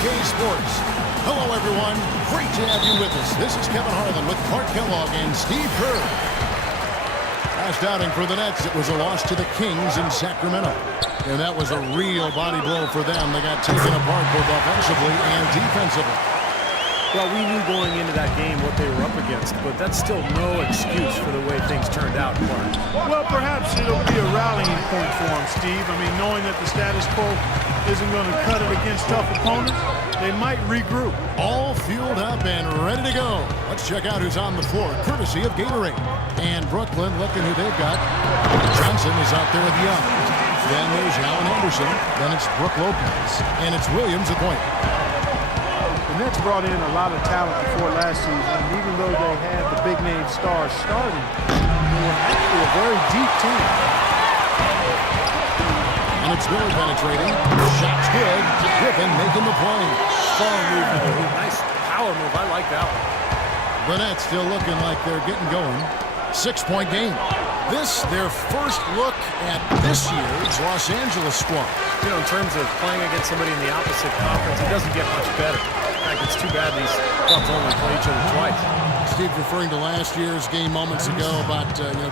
2K Sports. Hello, everyone. Great to have you with us. This is Kevin Harlan with Clark Kellogg and Steve Kerr. Last outing for the Nets, it was a loss to the Kings in Sacramento. And that was a real body blow for them. They got taken apart both offensively and defensively. Well, we knew going into that game what they were up against, but that's still no excuse for the way things turned out, Clark. Well, perhaps it'll be a rallying point for them, Steve. I mean, knowing that the status quo isn't going to cut it against tough opponents, they might regroup. All fueled up and ready to go. Let's check out who's on the floor, courtesy of Gatorade. And Brooklyn, looking who they've got. Johnson is out there with Young. Then there's Allen Anderson. Then it's Brook Lopez. And it's Williams at point. The Nets brought in a lot of talent before last season, and even though they had the big-name stars starting, they were actually a very deep team. And it's Miller penetrating. Shot's good. Griffin making the play. Strong move. Nice power move. I like that one. The Nets still looking like they're getting going. 6-point game. This, their first look at this year's Los Angeles squad. You know, in terms of playing against somebody in the opposite conference, it doesn't get much better. In fact, it's too bad these clubs only play each other twice. Steve referring to last year's game moments ago about,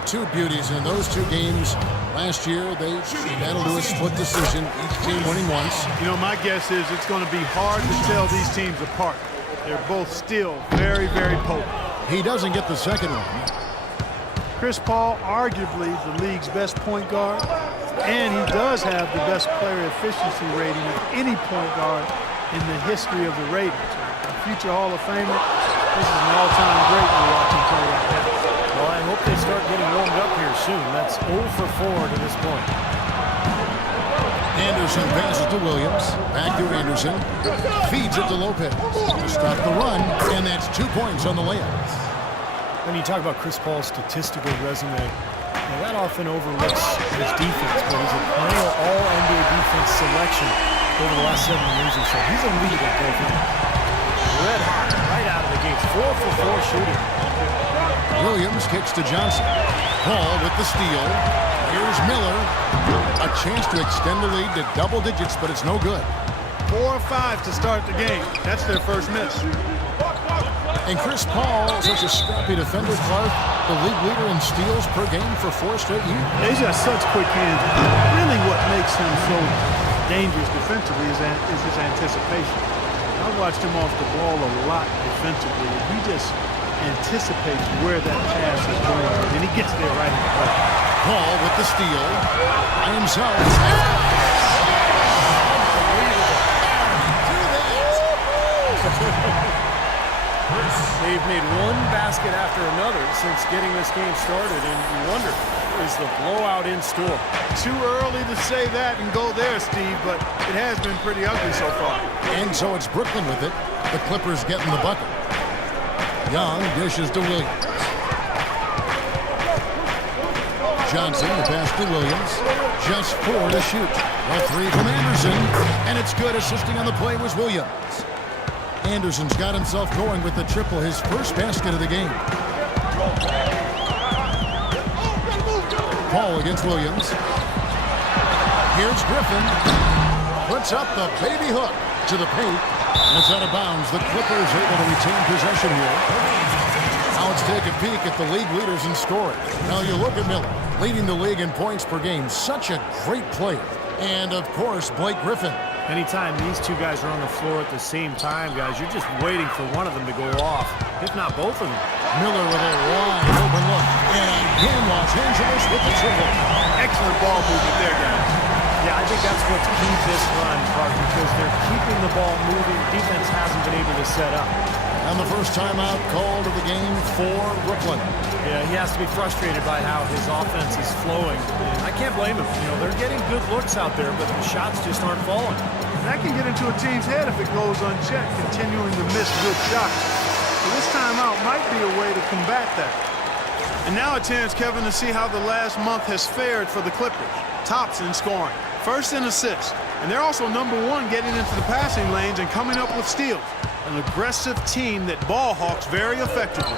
two beauties. And in those two games last year, they battled to a split decision, each team winning once. You know, my guess is it's going to be hard to tell these teams apart. They're both still very, very potent. He doesn't get the second one. Chris Paul, arguably the league's best point guard, and he does have the best player efficiency rating of any point guard in the history of the ratings. A future Hall of Famer, this is an all-time great we're watching play right now. Well, I hope they start getting warmed up here soon. That's 0 for 4 to this point. Anderson passes to Williams. Back to Anderson. Feeds it to Lopez to stop the run, and that's 2 points on the layup. When you talk about Chris Paul's statistical resume, that often overlooks his defense, but he's a perennial all-NBA defense selection over the last 7 years or so. He's a leader at both ends. Red hot right out of the gates. 4 for 4 shooting. Williams kicks to Johnson. Paul with the steal. Here's Miller. A chance to extend the lead to double digits, but it's no good. 4 or 5 to start the game. That's their first miss. And Chris Paul, such a scrappy defender, Clark, the league leader in steals per game for 4 straight years. He's got such quick hands. Really what makes him so dangerous defensively is his anticipation. I've watched him off the ball a lot defensively. He just anticipates where that pass is going, and he gets there right in the play. Paul with the steal. By himself. They've made one basket after another since getting this game started, and you wonder, is the blowout in store? Too early to say that and go there, Steve, but it has been pretty ugly so far. And so it's Brooklyn with it. The Clippers getting the bucket. Young dishes to Williams. Johnson, the pass to Williams. Just 4 to shoot. A 3 from Anderson, and it's good. Assisting on the play was Williams. Anderson's got himself going with the triple, his first basket of the game. Paul against Williams. Here's Griffin. Puts up the baby hook to the paint. And it's out of bounds. The Clippers able to retain possession here. Now let's take a peek at the league leaders in scoring. Now you look at Miller, leading the league in points per game. Such a great player. And, of course, Blake Griffin. Anytime these two guys are on the floor at the same time, guys, you're just waiting for one of them to go off, if not both of them. Miller with a wide open look. And again, Los Angeles with the triple. Excellent ball movement there, guys. Yeah, I think that's what's keyed this run, Clark, because they're keeping the ball moving. Defense hasn't been able to set up. And the first timeout called of the game for Brooklyn. Yeah, he has to be frustrated by how his offense is flowing. And I can't blame him. You know, they're getting good looks out there, but the shots just aren't falling. That can get into a team's head if it goes unchecked, continuing to miss good shots. So this timeout might be a way to combat that. And now a chance, Kevin, to see how the last month has fared for the Clippers. Tops in scoring, first in assists, and they're also #1 getting into the passing lanes and coming up with steals. An aggressive team that ball hawks very effectively.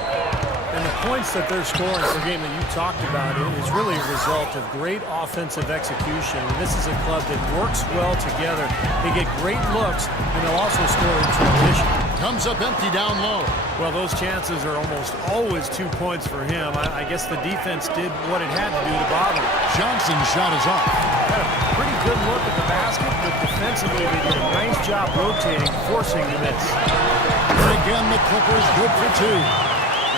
And the points that they're scoring per game that you talked about is really a result of great offensive execution. And this is a club that works well together. They get great looks, and they'll also score in transition. Comes up empty down low. Well, those chances are almost always 2 points for him. I guess the defense did what it had to do to bother him. Johnson's shot is off. Had a pretty good look at the basket, but defensively they did a nice job rotating, forcing the miss. And again, the Clippers good for 2.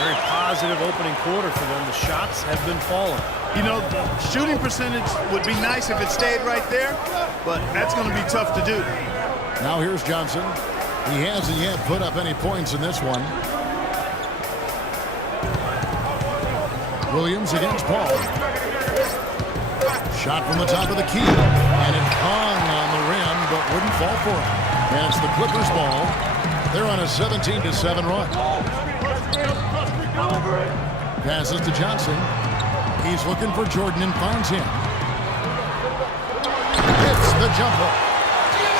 Very positive opening quarter for them. The shots have been falling. You know, the shooting percentage would be nice if it stayed right there, but that's going to be tough to do. Now here's Johnson. He hasn't yet put up any points in this one. Williams against Paul. Shot from the top of the key. And it hung on the rim, but wouldn't fall for him. And it's the Clippers ball. They're on a 17-7 run. Passes to Johnson. He's looking for Jordan and finds him. Hits the jumper.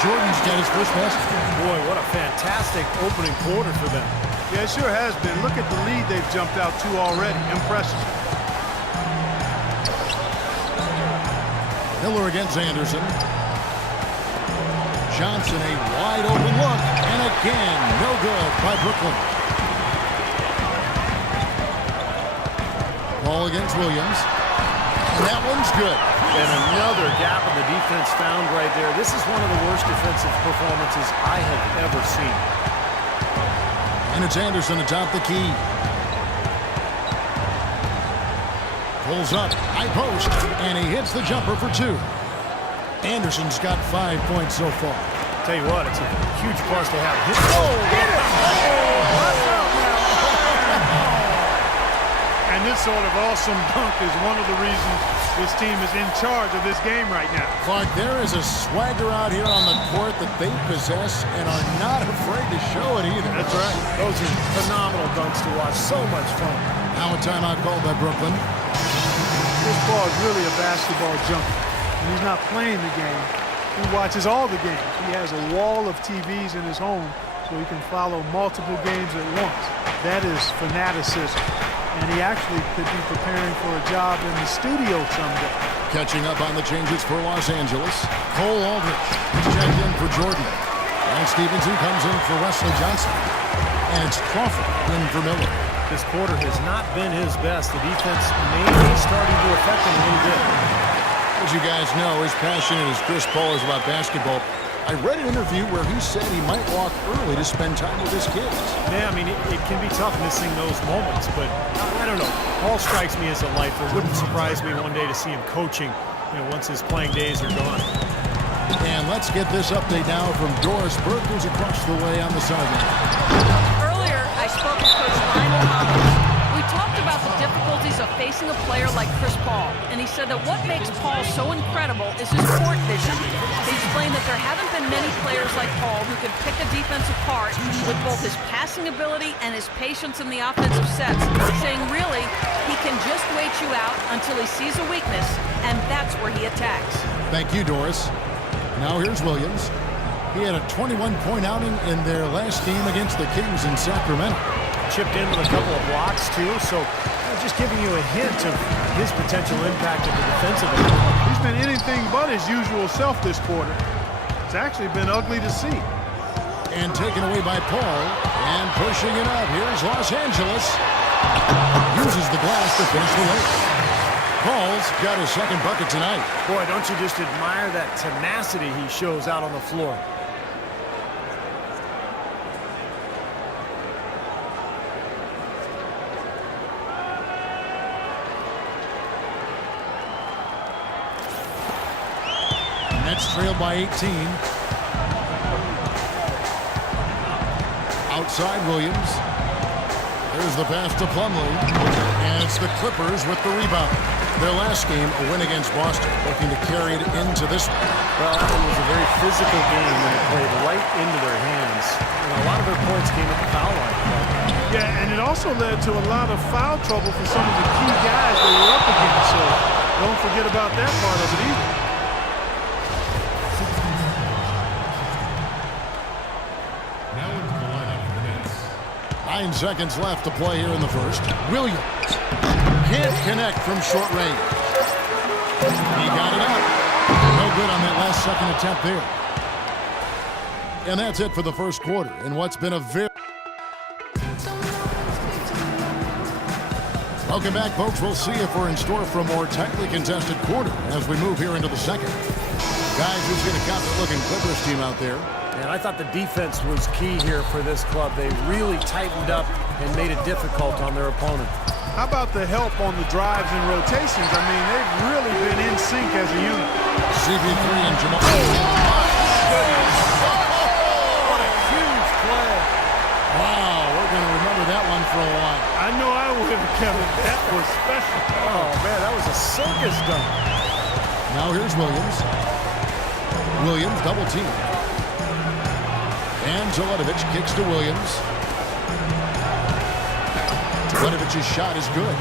Jordan's got his first basket. Boy, what a fantastic opening quarter for them. Yeah, it sure has been. Look at the lead they've jumped out to already. Impressive. Miller against Anderson. Johnson, a wide open look. And again, no good by Brooklyn. Ball against Williams. And that one's good. And another gap in the defense found right there. This is one of the worst defensive performances I have ever seen. And it's Anderson atop the key. Pulls up, high post, and he hits the jumper for 2. Anderson's got 5 points so far. Tell you what, it's a huge plus to have hit. And this sort of awesome dunk is one of the reasons this team is in charge of this game right now. Clark, there is a swagger out here on the court that they possess and are not afraid to show it either. That's right. Those are phenomenal dunks to watch. So much fun. Now a timeout called by Brooklyn. Chris Paul is really a basketball junkie. And he's not playing the game. He watches all the games. He has a wall of TVs in his home so he can follow multiple games at once. That is fanaticism. And he actually could be preparing for a job in the studio someday. Catching up on the changes for Los Angeles. Cole Aldrich checked in for Jordan. And Stevenson comes in for Wesley Johnson. And it's Crawford in for Miller. This quarter has not been his best. The defense may be starting to affect him a little bit. As you guys know, as passionate as Chris Paul is about basketball, I read an interview where he said he might walk early to spend time with his kids. Yeah, I mean, it can be tough missing those moments, but I don't know. Paul strikes me as a lifer. It wouldn't surprise me one day to see him coaching, once his playing days are gone. And let's get this update now from Doris Burke, who's across the way on the sideline. Earlier, I spoke with Coach Lionel Hollins. We talked about the difficulties of facing a player like Chris Paul, and he said that what makes Paul so incredible is his court vision. He explained that there haven't been many players like Paul who can pick a defense apart with both his passing ability and his patience in the offensive sets, saying really, he can just wait you out until he sees a weakness, and that's where he attacks. Thank you, Doris. Now here's Williams. He had a 21-point outing in their last game against the Kings in Sacramento. Chipped in with a couple of blocks, too, so just giving you a hint of his potential impact at the defensive end. He's been anything but his usual self this quarter. It's actually been ugly to see. And taken away by Paul, and pushing it up. Here's Los Angeles. Uses the glass to finish the race. Paul's got his second bucket tonight. Boy, don't you just admire that tenacity he shows out on the floor. Nets trailed by 18. Outside Williams. There's the pass to Plumlee. And it's the Clippers with the rebound. Their last game, a win against Boston, looking to carry it into this one. Well, that one was a very physical game and it played right into their hands. And a lot of their points came at the foul line. Yeah, and it also led to a lot of foul trouble for some of the key guys they were up against. So don't forget about that part of it either. 9 seconds left to play here in the first. Williams can't connect from short range. He got it out. No good on that last second attempt there. And that's it for the first quarter in what's been a very... Welcome back, folks. We'll see if we're in store for a more tightly contested quarter as we move here into the second. Guys, we've seen a confident-looking Clippers team out there. And I thought the defense was key here for this club. They really tightened up and made it difficult on their opponent. How about the help on the drives and rotations? I mean, they've really been in sync as a unit. CP3 and Jamal. What a huge play. Wow, we're going to remember that one for a while. I know I would, Kevin. That was special. Oh, man, that was a circus dunk. Now here's Williams. Williams double team. And Teletovic kicks to Williams. Teletovic's shot is good.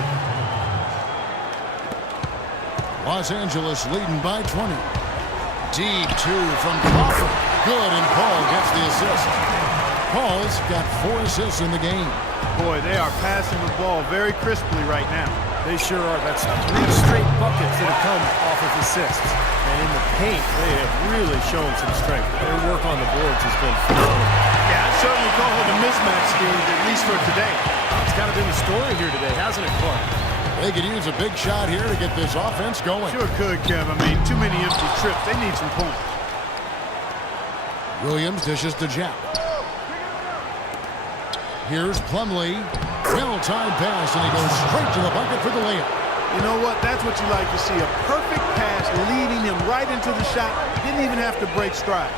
Los Angeles leading by 20. Deep 2 from Crawford. Good, and Paul gets the assist. Paul's got 4 assists in the game. Boy, they are passing the ball very crisply right now. They sure are. That's 3 straight buckets that have come off of assists. And in the paint, they have really shown some strength. Their work on the boards has been phenomenal. Yeah, I'd certainly call it a mismatch, Steve, at least for today. It's kind of been the story here today, hasn't it, Clark? They could use a big shot here to get this offense going. Sure could, Kev. I mean, too many empty trips. They need some points. Williams dishes to Jack. Here's Plumlee. Well-timed pass, and he goes straight to the bucket for the layup. You know what? That's what you like to see. A perfect pass leading him right into the shot. Didn't even have to break stride.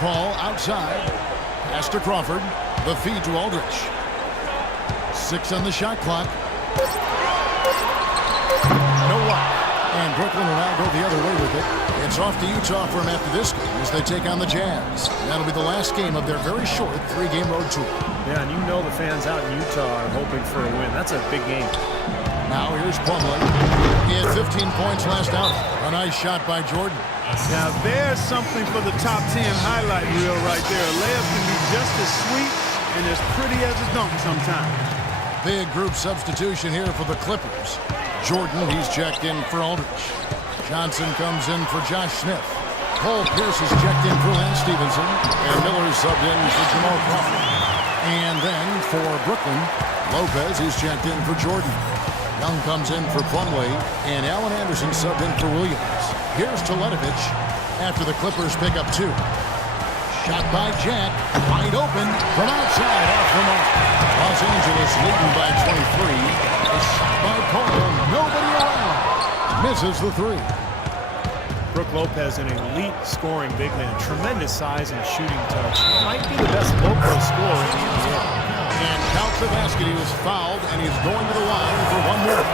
Paul outside. Pass to Crawford. The feed to Aldridge. 6 on the shot clock. No luck. And Brooklyn will now go the other way with it. It's off to Utah for him after this game as they take on the Jazz. That'll be the last game of their very short 3-game road tour. Yeah, and you know the fans out in Utah are hoping for a win. That's a big game. Now here's Plumlee. He had 15 points last out. A nice shot by Jordan. Now there's something for the top 10 highlight reel right there. A layup can be just as sweet and as pretty as a dunk sometimes. Big group substitution here for the Clippers. Jordan, he's checked in for Aldridge. Johnson comes in for Josh Smith. Paul Pierce is checked in for Lance Stevenson. And Miller is subbed in for Jamal Crawford. And then for Brooklyn, Lopez is checked in for Jordan. Young comes in for Plumlee. And Allen Anderson subbed in for Williams. Here's Teletovic after the Clippers pick up 2. Shot by Jack, wide open from outside off the mark. Los Angeles leading by 23. A shot by Paul, nobody around. Misses the 3. Brook Lopez, an elite scoring big man. Tremendous size and shooting touch. Might be the best local scorer in the NBA. And counts the basket. He was fouled, and he's going to the line for 1 more.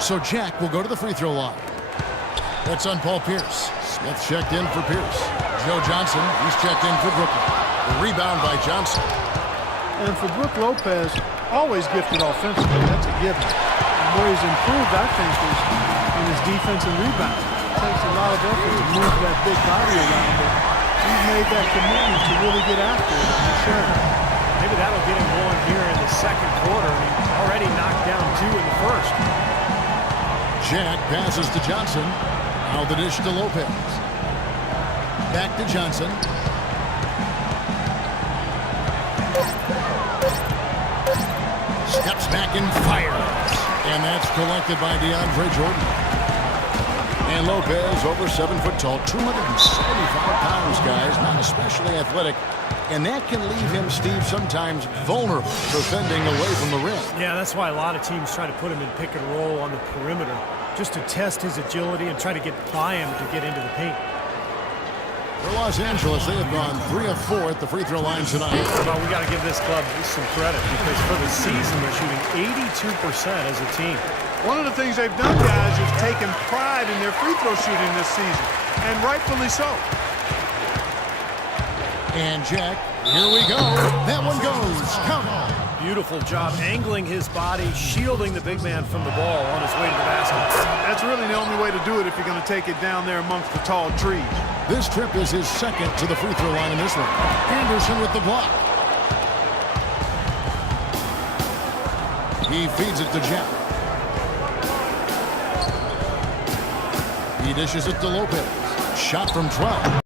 So Jack will go to the free throw line. That's on Paul Pierce. Smith checked in for Pierce. Joe Johnson, he's checked in for Brooklyn. The rebound by Johnson. And for Brook Lopez, always gifted offensively. That's a given. And where he's improved, I think, is in his defense and rebound. It takes a lot of effort to move that big body around, but he's made that commitment to really get after it. And sure. Maybe that'll get him going here in the second quarter. I mean, already knocked down 2 in the first. Jack passes to Johnson. Now the dish to Lopez. Back to Johnson. Steps back and fires. And that's collected by DeAndre Jordan. And Lopez, over 7 foot tall, 275 pounds, guys. Not especially athletic. And that can leave him, Steve, sometimes vulnerable, defending away from the rim. Yeah, that's why a lot of teams try to put him in pick and roll on the perimeter, just to test his agility and try to get by him to get into the paint. For Los Angeles, they have gone 3 of 4 at the free throw line tonight. Well, we got to give this club some credit because for the season, they're shooting 82% as a team. One of the things they've done, guys, is taken pride in their free throw shooting this season, and rightfully so. And Jack, here we go. That one goes. Count. Beautiful job angling his body, shielding the big man from the ball on his way to the basket. That's really the only way to do it if you're going to take it down there amongst the tall trees. This trip is his second to the free throw line in this one. Anderson with the block. He feeds it to Jeff. He dishes it to Lopez. Shot from 12.